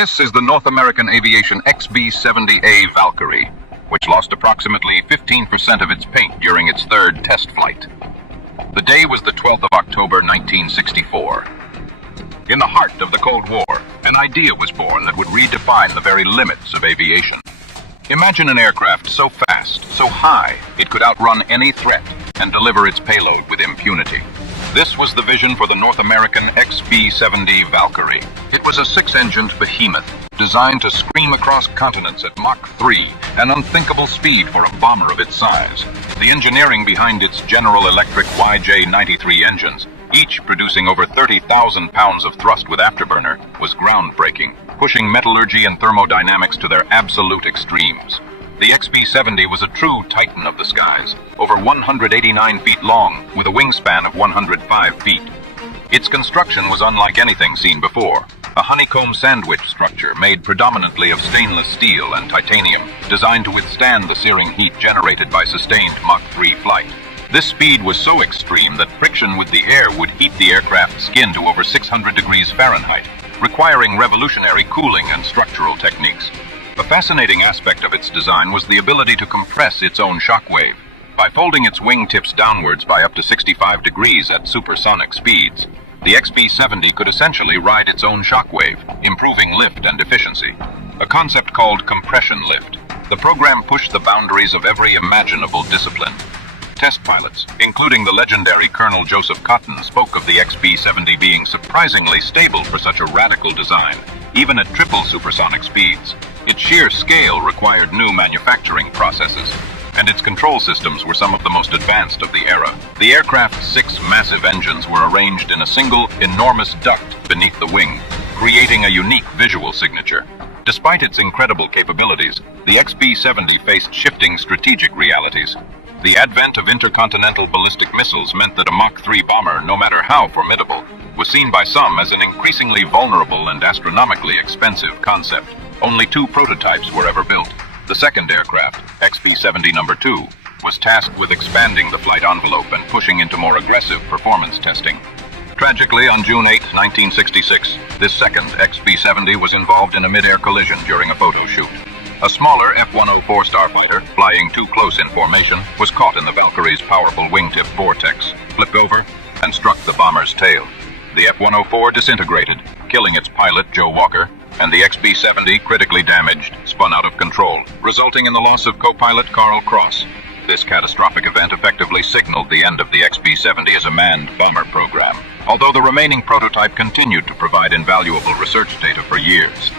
This is the North American Aviation XB-Valkyrie, which lost approximately 15% of its paint during its third test flight. The day was the 12th of October, 1964. In the heart of the Cold War, an idea was born that would redefine the very limits of aviation. Imagine an aircraft so fast, so high, it could outrun any threat and deliver its payload with impunity. This was the vision for the North American XB-Valkyrie. It was a six-engined behemoth designed to scream across continents at Mach 3, an unthinkable speed for a bomber of its size. The engineering behind its General Electric YJ-93 engines, each producing over 30,000 pounds of thrust with afterburner, was groundbreaking, pushing metallurgy and thermodynamics to their absolute extremes. The XB-70 was a true titan of the skies, over 189 feet long, with a wingspan of 105 feet. Its construction was unlike anything seen before, a honeycomb sandwich structure made predominantly of stainless steel and titanium, designed to withstand the searing heat generated by sustained Mach 3 flight. This speed was so extreme that friction with the air would heat the aircraft's skin to over 600 degrees Fahrenheit, requiring revolutionary cooling and structural techniques. A fascinating aspect of its design was the ability to compress its own shockwave. By folding its wingtips downwards by up to 65 degrees at supersonic speeds, the XB-70 could essentially ride its own shockwave, improving lift and efficiency. A concept called compression lift. The program pushed the boundaries of every imaginable discipline. Test pilots, including the legendary Colonel Joseph Cotton, spoke of the XB-70 being surprisingly stable for such a radical design, even at triple supersonic speeds. Its sheer scale required new manufacturing processes, and its control systems were some of the most advanced of the era. The aircraft's 6 massive engines were arranged in a single, enormous duct beneath the wing, creating a unique visual signature. Despite its incredible capabilities, the XB-70 faced shifting strategic realities. The advent of intercontinental ballistic missiles meant that a Mach 3 bomber, no matter how formidable, was seen by some as an increasingly vulnerable and astronomically expensive concept. Only 2 prototypes were ever built. The second aircraft, XB-70 No. 2, was tasked with expanding the flight envelope and pushing into more aggressive performance testing. Tragically, on June 8, 1966, this second XB-70 was involved in a mid-air collision during a photo shoot. A smaller F-104 starfighter, flying too close in formation, was caught in the Valkyrie's powerful wingtip vortex, flipped over, and struck the bomber's tail. The F-104 disintegrated, killing its pilot, Joe Walker, and the XB-70, critically damaged, spun out of control, resulting in the loss of co-pilot Carl Cross. This catastrophic event effectively signaled the end of the XB-70 as a manned bomber program, although the remaining prototype continued to provide invaluable research data for years.